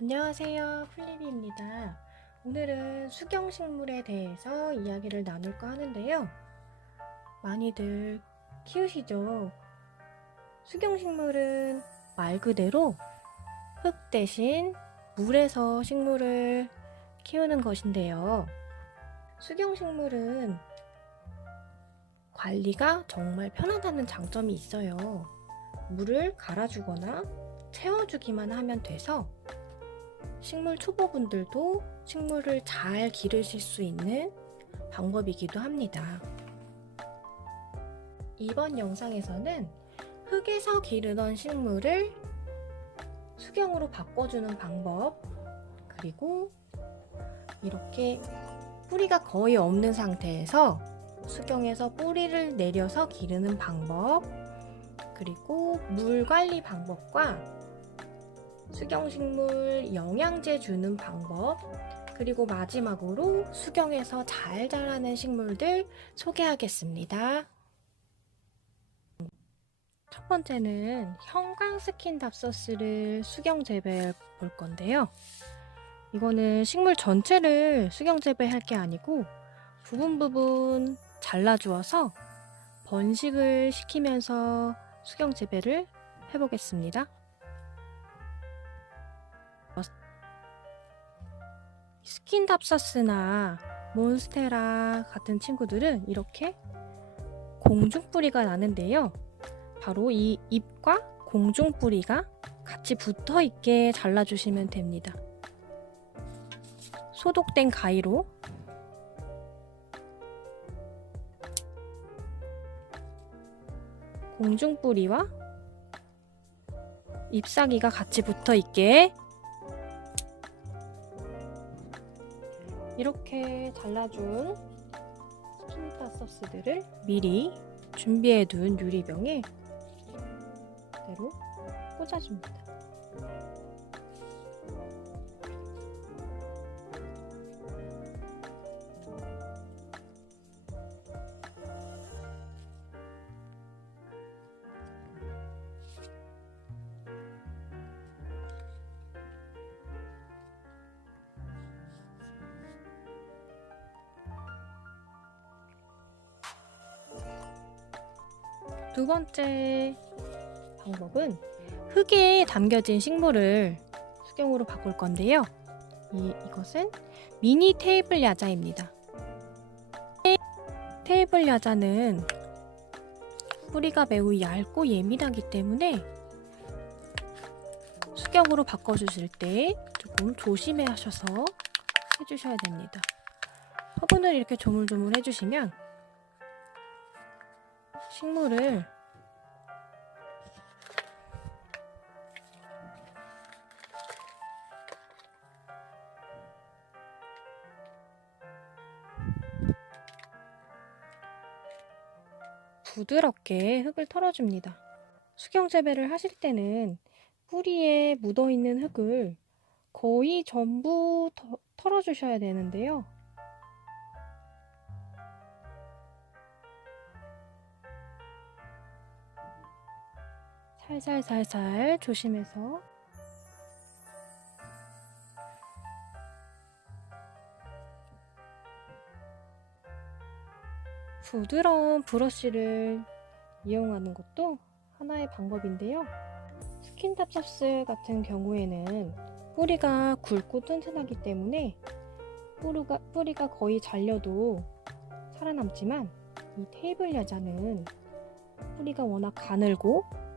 안녕하세요. 플리비입니다. 오늘은 수경식물에 대해서 이야기를 나눌까 하는데요. 많이들 키우시죠? 수경식물은 말 그대로 흙 대신 물에서 식물을 키우는 것인데요. 수경식물은 관리가 정말 편하다는 장점이 있어요. 물을 갈아주거나 채워주기만 하면 돼서 식물 초보분들도 식물을 잘 기르실 수 있는 방법이기도 합니다. 이번 영상에서는 흙에서 기르던 식물을 수경으로 바꿔주는 방법, 그리고 이렇게 뿌리가 거의 없는 상태에서 수경에서 뿌리를 내려서 기르는 방법, 그리고 물 관리 방법과 수경식물 영양제 주는 방법, 그리고 마지막으로 수경에서 잘 자라는 식물들 소개하겠습니다. 첫 번째는 형광 스킨 답서스를 수경 재배해 볼 건데요. 이거는 식물 전체를 수경 재배할 게 아니고 부분 부분 잘라주어서 번식을 시키면서 수경 재배를 해보겠습니다. 스킨답서스나 몬스테라 같은 친구들은 이렇게 공중뿌리가 나는데요. 바로 이 잎과 공중뿌리가 같이 붙어 있게 잘라주시면 됩니다. 소독된 가위로 공중뿌리와 잎사귀가 같이 붙어 있게 이렇게 잘라준 스킨타 소스들을 미리 준비해 둔 유리병에 대로 꽂아줍니다. 두 번째 방법은 흙에 담겨진 식물을 수경으로 바꿀 건데요. 이, 이것은 미니 테이블 야자입니다. 테이블 야자는 뿌리가 매우 얇고 예민하기 때문에 수경으로 바꿔주실 때 조금 조심해 하셔서 해주셔야 됩니다. 화분을 이렇게 조물조물 해주시면 식물을 부드럽게 흙을 털어줍니다. 수경 재배를 하실 때는 뿌리에 묻어 있는 흙을 거의 전부 터, 털어주셔야 되는데요. 살살살살 조심해서 부드러운 브러쉬를 이용하는 것도 하나의 방법인데요. 스킨탑섭스 같은 경우에는 뿌리가 굵고 튼튼하기 때문에 뿌리가, 뿌리가 거의 잘려도 살아남지만 이 테이블 야자는 뿌리가 워낙 가늘고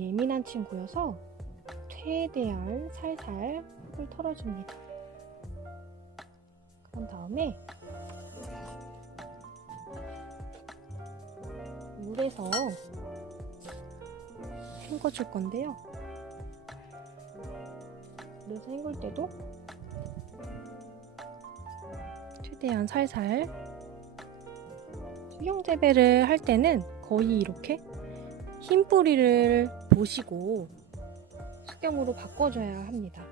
예민한 친구여서 최대한 살살 흙을 털어줍니다. 그런 다음에 물에서 헹궈줄 건데요. 물에서 헹굴 때도 최대한 살살 수경 재배를 할 때는 거의 이렇게 흰 뿌리를 보시고 수경으로 바꿔줘야 합니다.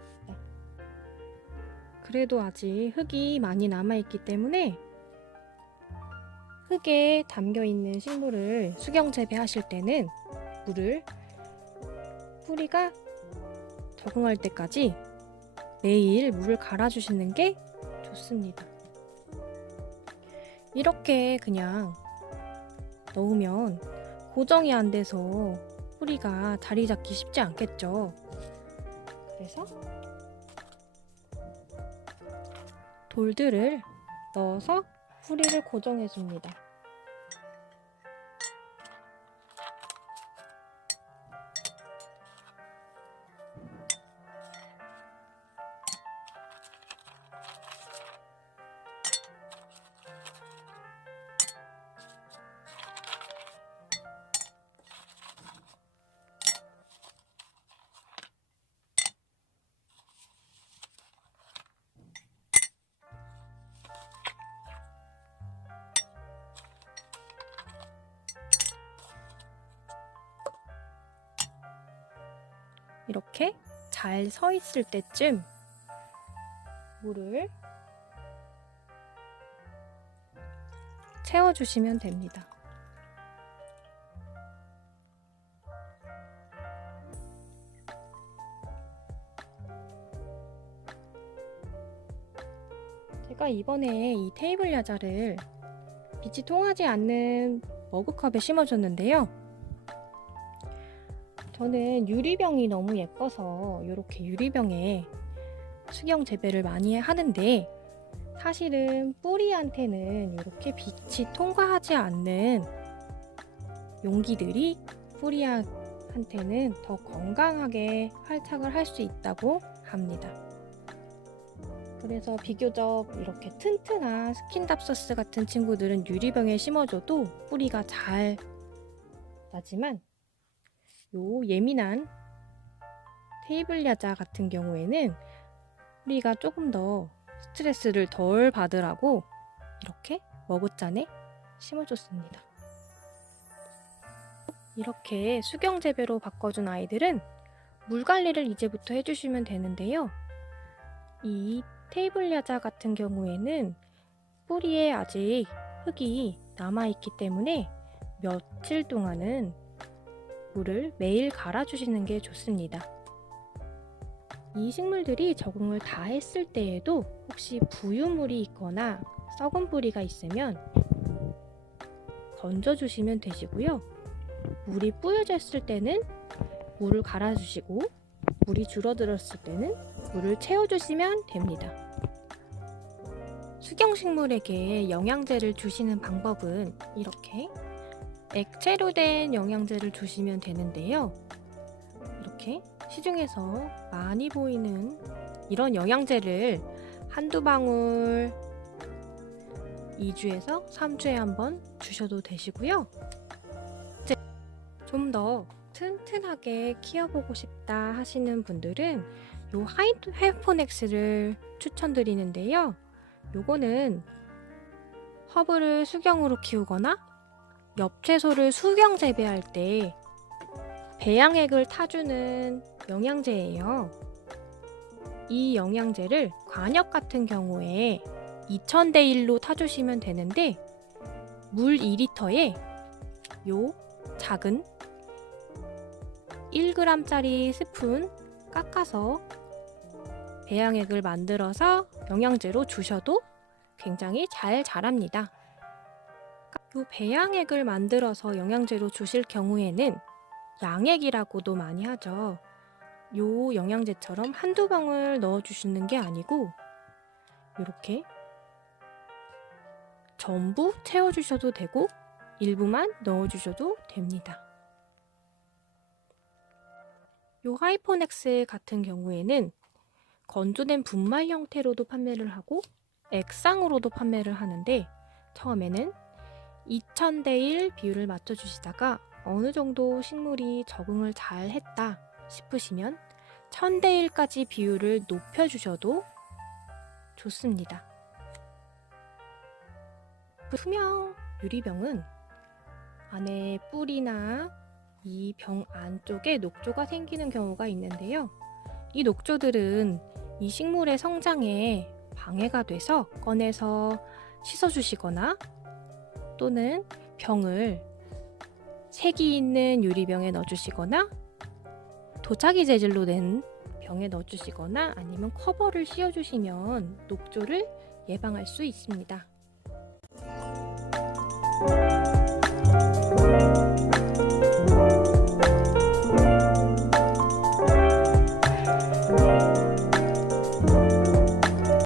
그래도 아직 흙이 많이 남아있기 때문에 흙에 담겨 있는 식물을 수경 재배하실 때는 물을 뿌리가 적응할 때까지 매일 물을 갈아주시는 게 좋습니다. 이렇게 그냥 넣으면 고정이 안 돼서 뿌리가 자리 잡기 쉽지 않겠죠. 그래서 돌들을 넣어서 뿌리를 고정해 줍니다. 이렇게 잘 서 있을 때쯤 물을 채워주시면 됩니다. 제가 이번에 이 테이블 야자를 빛이 통하지 않는 머그컵에 심어줬는데요. 저는 유리병이 너무 예뻐서 이렇게 유리병에 수경 재배를 많이 하는데 사실은 뿌리한테는 이렇게 빛이 통과하지 않는 용기들이 뿌리한테는 더 건강하게 활착을 할 수 있다고 합니다. 그래서 비교적 이렇게 튼튼한 스킨답서스 같은 친구들은 유리병에 심어줘도 뿌리가 잘 나지만 요 예민한 테이블 야자 같은 경우에는 우리가 조금 더 스트레스를 덜 받으라고 이렇게 머그잔에 심어줬습니다. 이렇게 수경 재배로 바꿔준 아이들은 물 관리를 이제부터 해주시면 되는데요. 이 테이블 야자 같은 경우에는 뿌리에 아직 흙이 남아있기 때문에 며칠 동안은 물을 매일 갈아주시는 게 좋습니다. 이 식물들이 적응을 다 했을 때에도 혹시 부유물이 있거나 썩은 뿌리가 있으면 건져주시면 되시고요. 물이 뿌여졌을 때는 물을 갈아주시고 물이 줄어들었을 때는 물을 채워주시면 됩니다. 수경식물에게 영양제를 주시는 방법은 이렇게 액체로 된 영양제를 주시면 되는데요. 이렇게 시중에서 많이 보이는 이런 영양제를 한두 방울 2주에서 3주에 한 번 주셔도 되시고요. 좀 더 튼튼하게 키워보고 싶다 하시는 분들은 요 하이포넥스를 추천드리는데요. 요거는 허브를 수경으로 키우거나 엽 채소를 수경 재배할 때 배양액을 타주는 영양제예요. 이 영양제를 관역 같은 경우에 2000대 1로 타주시면 되는데 물 2리터에 요 작은 1g짜리 스푼 깎아서 배양액을 만들어서 영양제로 주셔도 굉장히 잘 자랍니다. 요 배양액을 만들어서 영양제로 주실 경우에는 양액이라고도 많이 하죠. 요 영양제처럼 한두 방울 넣어 주시는 게 아니고 이렇게 전부 채워 주셔도 되고 일부만 넣어 주셔도 됩니다. 요 하이포넥스 같은 경우에는 건조된 분말 형태로도 판매를 하고 액상으로도 판매를 하는데 처음에는 2000대 1 비율을 맞춰주시다가 어느 정도 식물이 적응을 잘 했다 싶으시면 1000대 1까지 비율을 높여주셔도 좋습니다. 투명 유리병은 안에 뿌리나 이 병 안쪽에 녹조가 생기는 경우가 있는데요. 이 녹조들은 이 식물의 성장에 방해가 돼서 꺼내서 씻어주시거나 또는 병을 색이 있는 유리병에 넣어주시거나 도자기 재질로 된 병에 넣어주시거나 아니면 커버를 씌워주시면 녹조를 예방할 수 있습니다.